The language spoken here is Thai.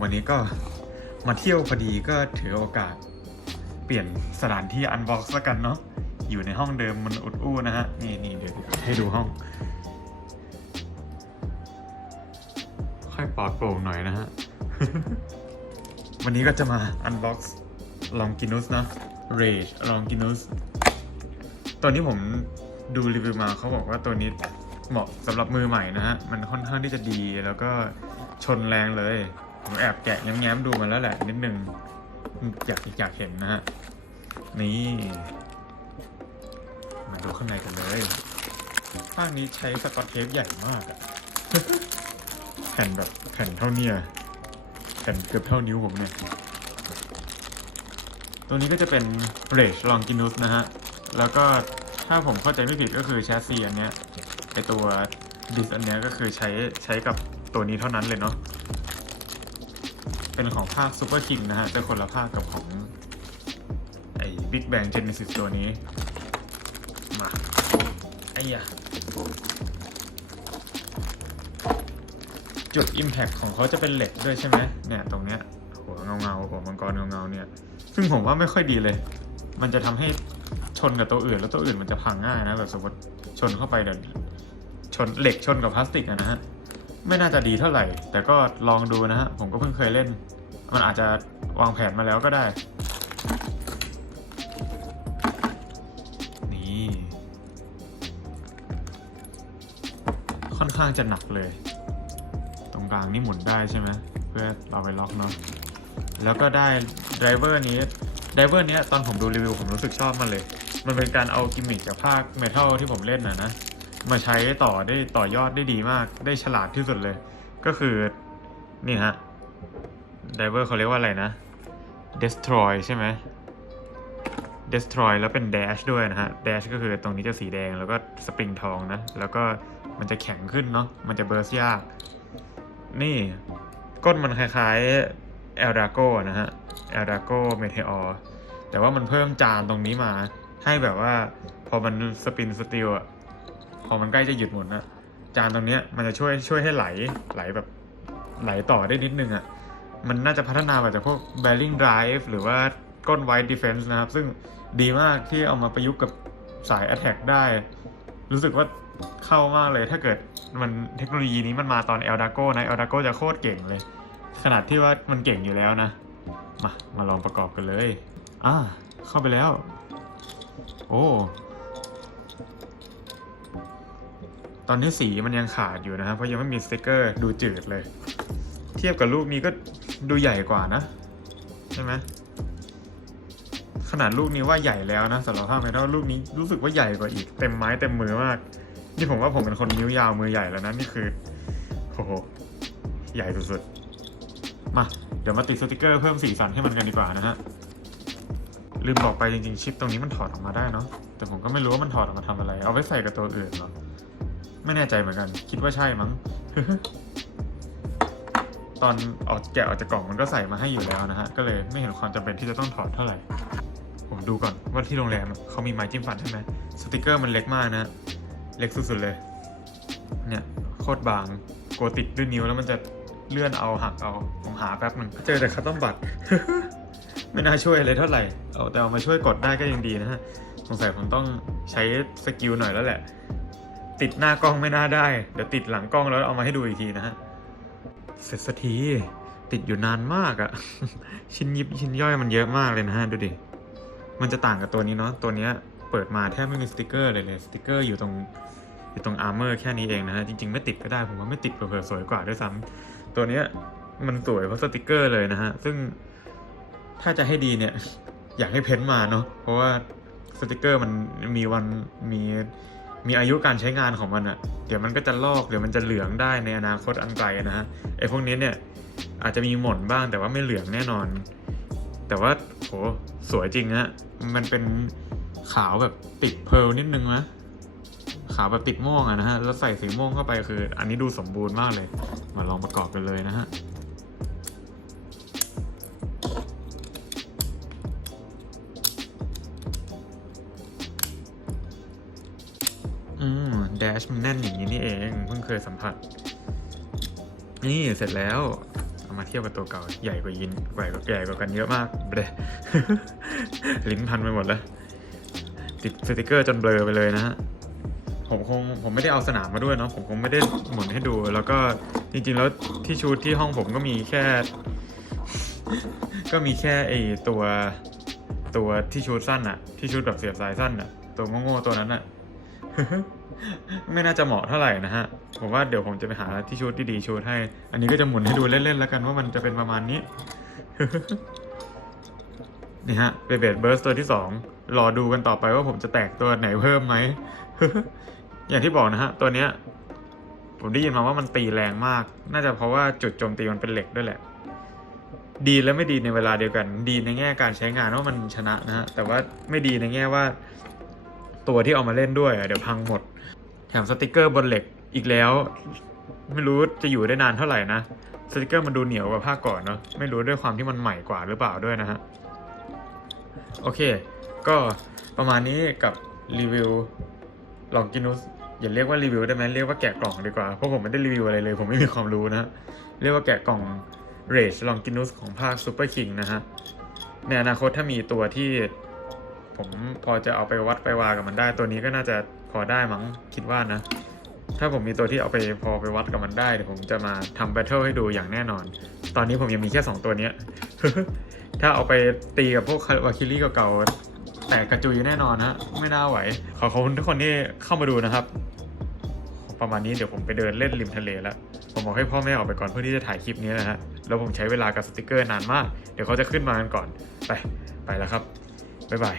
วันนี้ก็มาเที่ยวพอดีก็ถือโอกาส เปลี่ยนสถานที่อันบ็อกซ์ละกันเนาะ อยู่ในห้องเดิมมันอุดอู้นะฮะ นี่นี่เดี๋ยวให้ดูห้อง ค่อยปลอดโปร่งหน่อยนะฮะ วันนี้ก็จะมาอันบ็อกซ์ลองกินุสนะ Rage ลองกินุสตัวนี้ผมดูรีวิวมาเขาบอกว่าตัวนี้ เหมาะสำหรับมือใหม่นะฮะ มันค่อนข้างที่จะดีแล้วก็ชนแรงเลยผมแอบแกะแง้มๆดูมาแล้วแหละนิดนึงอยากอยากเห็นนะฮะ นี่มาดูข้างในกันเลยภาคนี้ใช้สกอตเทปใหญ่มากอะแผ่นแบบแผ่นเท่าเนี้ยแผ่นเกือบเท่านิ้วผมเนี่ย ตัวนี้ก็จะเป็น Rage Longinus นะฮะ แล้วก็ถ้าผมเข้าใจไม่ผิดก็คือแชสซีอันเนี้ย ไอตัวดิสอันเนี้ยก็คือใช้ใช้กับตัวนี้เท่านั้นเลยเนาะเป็นของภาค Super King นะฮะแต่คนละภาคกับของไอ้ Big Bang Genesis ตัวนี้ มาไอ้ยะจุด Impact ของเขาจะเป็นเหล็กด้วยใช่ไหมเนี่ยตรงเนี้ยหัวเงาเงาหัวมังกรเงาเงาเนี่ย ซึ่งผมว่าไม่ค่อยดีเลย มันจะทำให้ชนกับตัวอื่น แล้วตัวอื่นมันจะพังง่ายนะแบบสมมติชนเข้าไปเดี๋ยว ชนเหล็กชนกับพลาสติกนะฮะไม่น่าจะดีเท่าไหร่ แต่ก็ลองดูนะฮะ ผมก็เพิ่งเคยเล่น มันอาจจะวางแผนมาแล้วก็ได้ นี่ ค่อนข้างจะหนักเลย ตรงกลางนี่หมุนได้ใช่ไหม เพื่อเอาไปล็อกเนาะ แล้วก็ได้ไดรเวอร์นี้ไดรเวอร์นี้ยตอนผมดูรีวิวผมรู้สึกชอบมันเลย มันเป็นการเอากิมมิคจากภาคเมทัลที่ผมเล่นนะนะ มาใช้ต่อได้ต่อยอดได้ดีมากได้ฉลาดที่สุดเลย ก็คือนี่ฮะไดเวอร์เขาเรียกว่าอะไรนะ destroy ใช่ไหม destroy แล้วเป็น dash ด้วยนะฮะ dash ก็คือตรงนี้จะสีแดงแล้วก็สปริงทองนะ แล้วก็มันจะแข็งขึ้นเนาะมันจะเบิร์สยาก นี่ก้นมันคล้ายๆ e l d a g o นะฮะ e l d a g o Meteor แต่ว่ามันเพิ่มจานตรงนี้มาให้แบบว่าพอมันสปินสติลอะ พอมันใกล้จะหยุดหมุนนะจานตรงเนี้ยมันจะช่วยช่วยให้ไหลไหลแบบไหลต่อได้นิดนึงอะมันน่าจะพัฒนามาจากพวก bearing drive หรือว่าก้น white defense นะครับ ซึ่งดีมากที่เอามาประยุกต์กับสาย attack ได้ รู้สึกว่าเข้ามากเลยถ้าเกิดมันเทคโนโลยีนี้มันมาตอน e l d a g o นะ e l d a g o จะโคตรเก่งเลย ขนาดที่ว่ามันเก่งอยู่แล้วนะ มา มาลองประกอบกันเลย อ่า เข้าไปแล้ว โอ้ ตอนนี้สีมันยังขาดอยู่นะครับเพราะยังไม่มีสติกเกอร์ดูจืดเลย เทียบกับรูปนี้ก็ดูใหญ่กว่านะ ใช่ไหมขนาดลูกนี้ว่าใหญ่แล้วนะสำหรับภาพเมทัลลูกนี้รู้สึกว่าใหญ่กว่าอีกเต็มไม้เต็มมือมาก นี่ผมว่าผมเป็นคนนิ้วยาวมือใหญ่แล้วนะนี่คือโอ้โหใหญ่สุดๆมาเดี๋ยวมาติดสติกเกอร์เพิ่มสีสันให้มันกันดีกว่านะฮะลืมบอกไปจริงๆชิปตรงนี้มันถอดออกมาได้เนาะแต่ผมก็ไม่รู้ว่ามันถอดออกมาทำอะไร เอาไว้ใส่กับตัวอื่นเหรอ ไม่แน่ใจเหมือนกัน คิดว่าใช่มั้ง ตอนออกแกะออกจากกล่องมันก็ใส่มาให้อยู่แล้วนะฮะ ก็เลยไม่เห็นความจำเป็นที่จะต้องถอดเท่าไหร่ ผมดูก่อนว่าที่โรงแรมเขามีไม้จิ้มฟันใช่ไหมสติกเกอร์มันเล็กมากนะ เล็กสุดๆเลย เนี่ยโคตรบางกลัวติดด้วยนิ้วแล้วมันจะเลื่อนเอาหักเอาผมหาแป๊บหนึ่งเจอแต่คัตตอมบัตรไม่น่าช่วยอะไรเท่าไหร่เอาแต่เอามาช่วยกดได้ก็ยังดีนะฮะสงสัยผมต้องใช้สกิลหน่อยแล้วแหละ ติดหน้ากล้องไม่น่าได้ เดี๋ยวติดหลังกล้องแล้วเอามาให้ดูอีกทีนะฮะ เสร็จสักทีติดอยู่นานมากอะชิ้นยิบชิ้นย่อยมันเยอะมากเลยนะฮะดูดิ มันจะต่างกับตัวนี้เนาะตัวเนี้ยเปิดมาแทบไม่มีสติกเกอร์เลยเลยสติกเกอร์อยู่ตรงอยู่ตรงอาร์เมอร์แค่นี้เองนะฮะจริงๆไม่ติดก็ได้ผมว่าไม่ติดเผื่อสวยกว่าด้วยซ้ำตัวเนี้ยมันสวยเพราะสติกเกอร์เลยนะฮะซึ่งถ้าจะให้ดีเนี่ยอยากให้เพ้นท์มาเนาะเพราะว่าสติกเกอร์มันมีวันมี มีอายุการใช้งานของมันอะเดี๋ยวมันก็จะลอกเดี๋ยวมันจะเหลืองได้ในอนาคตอันไกลนะฮะไอ้พวกนี้เนี่ยอาจจะมีหม่นบ้างแต่ว่าไม่เหลืองแน่นอน แต่ว่าโหสวยจริงฮะมันเป็นขาวแบบติดเพลนิดนึงนะขาวแบบติดม่วงอะนะฮะแล้วใส่สีม่วงเข้าไปคือ อันนี้ดูสมบูรณ์มากเลย มาลองประกอบกันเลยนะฮะ อืมแดชมันแน่นอย่างนี้นี่เอง เพิ่งเคยสัมผัส นี่เสร็จแล้ว เอามาเทียบกับตัวเก่า ใหญ่กว่ายินใหญ่กว่าใหญ่กว่ากันเยอะมากเบลลิ้นพันไปหมดแล้ว ติดสติกเกอร์จนเบลอไปเลยนะฮะผมคงผมไม่ได้เอาสนามมาด้วยเนาะผมคงไม่ได้หมุนให้ดู แล้วก็จริง ๆ แล้วที่ชูดที่ห้องผมก็มีแค่ ก็มีแค่ไอตัวตัวที่ชูดสั้นอะที่ชูดแบบเสียบสายสั้นอะตัวโง่ๆตัวนั้นอะ ไม่น่าจะเหมาะเท่าไหร่นะฮะ ผมว่าเดี๋ยวผมจะไปหาที่ชูดที่ดีชูดให้ อันนี้ก็จะหมุนให้ดูเล่นๆแล้วกันว่ามันจะเป็นประมาณนี้ นี่ฮะเบเบดเบิร์สตัวที่สองรอดูกันต่อไปว่าผมจะแตกตัวไหนเพิ่มไหม อย่างที่บอกนะฮะ ตัวเนี้ย ผมได้ยินมาว่ามันตีแรงมาก น่าจะเพราะว่าจุดโจมตีมันเป็นเหล็กด้วยแหละ ดีและไม่ดีในเวลาเดียวกัน ดีในแง่การใช้งานว่ามันชนะนะฮะ แต่ว่าไม่ดีในแง่ว่า ตัวที่เอามาเล่นด้วยเดี๋ยวพังหมด แถมสติกเกอร์บนเหล็กอีกแล้ว ไม่รู้จะอยู่ได้นานเท่าไหร่นะสติกเกอร์มันดูเหนียวกว่าภาคก่อนเนาะไม่รู้ด้วยความที่มันใหม่กว่าหรือเปล่าด้วยนะฮะโอเค ก็ประมาณนี้กับรีวิวลองกินุสอย่าเรียกว่ารีวิวได้ไหมเรียกว่าแกะกล่องดีกว่าเพราะผมไม่ได้รีวิวอะไรเลย ผมไม่มีความรู้นะฮะเรียกว่าแกะกล่อง Rage l o n g i n u s ของภาค Super King นะฮะในอนาคตถ้ามีตัวที่ ผมพอจะเอาไปวัดไปวากับมันได้ ตัวนี้ก็น่าจะพอได้มั้งคิดว่านะ ถ้าผมมีตัวที่เอาไปพอไปวัดกับมันได้เดี๋ยวผมจะมาทำแบทเทิลให้ดูอย่างแน่นอน ตอนนี้ผมยังมีแค่ 2 ตัวเนี้ย ถ้าเอาไปตีกับพวกวาคิลี่เก่าๆแตกกระจุยแน่นอนฮะไม่น่าไหว ขอขอบคุณทุกคนที่เข้ามาดูนะครับ ประมาณนี้เดี๋ยวผมไปเดินเล่นริมทะเลแล้วผมบอกให้พ่อแม่ออกไปก่อนเพื่อที่จะถ่ายคลิปนี้นะฮะ แล้วผมใช้เวลากับสติกเกอร์นานมาก เดี๋ยวเขาจะขึ้นมากันก่อน ไป ไปแล้วครับ บ๊ายบาย